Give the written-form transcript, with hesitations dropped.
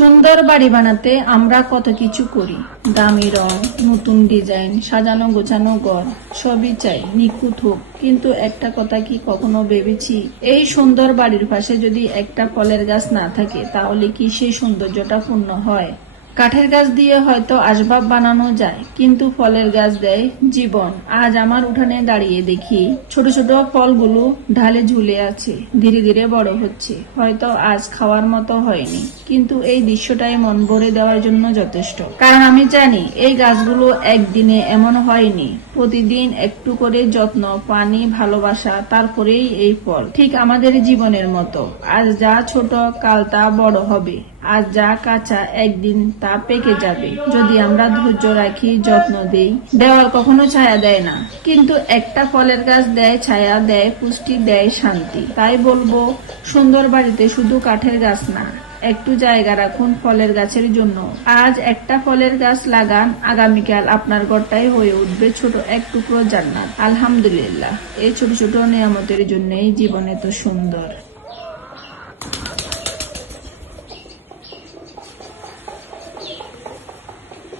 সুন্দর বাড়ি বানাতে আমরা কত কিছু করি। দামি রং, নতুন ডিজাইন, সাজানো গোছানো ঘর, সবই চাই নিখুঁত হোক। কিন্তু একটা কথা কি কখনো ভেবেছি, এই সুন্দর বাড়ির পাশে যদি একটা ফলের গাছ না থাকে তাহলে কি সেই সৌন্দর্যটা পূর্ণ হয়? কাঠের গাছ দিয়ে হয়তো আসবাব বানানো যায়, কিন্তু ফলের গাছ দেয় জীবন। আজ আমার উঠানে দাঁড়িয়ে দেখি ছোট ছোট ফলগুলো ঢালে ঝুলে আছে, ধীরে ধীরে বড় হচ্ছে। হয়তো আজ খাওয়ার মতো হয়নি, কিন্তু এই দৃশ্যটাই মন ভরে দেওয়ার জন্য যথেষ্ট। কারণ আমি জানি এই গাছগুলো একদিনে এমন হয়নি, প্রতিদিন একটু করে যত্ন, পানি, ভালোবাসা, তারপরেই এই ফল। ঠিক আমাদের জীবনের মতো, আজ যা ছোট কাল তা বড় হবে, আজ যা কাঁচা একদিন তা পেকে যাবে। যদি আমরা ধৈর্য রাখি, যত্ন দেই। দেওয়াল কখনো ছায়া দেয় না, কিন্তু একটা ফলের গাছ দেয় ছায়া, দেয় পুষ্টি, দেয় শান্তি। তাই বলবো, সুন্দর বাড়িতে শুধু কাঠের গাছ না, একটু জায়গা রাখুন ফলের গাছের জন্য। আজ একটা ফলের গাছ লাগান, আগামীকাল আপনার ঘরটাই হয়ে উঠবে ছোট এক টুকরো জান্নাত। আলহামদুলিল্লাহ, এই ছোট ছোট নিয়ামতের জন্যই জীবন এত সুন্দর।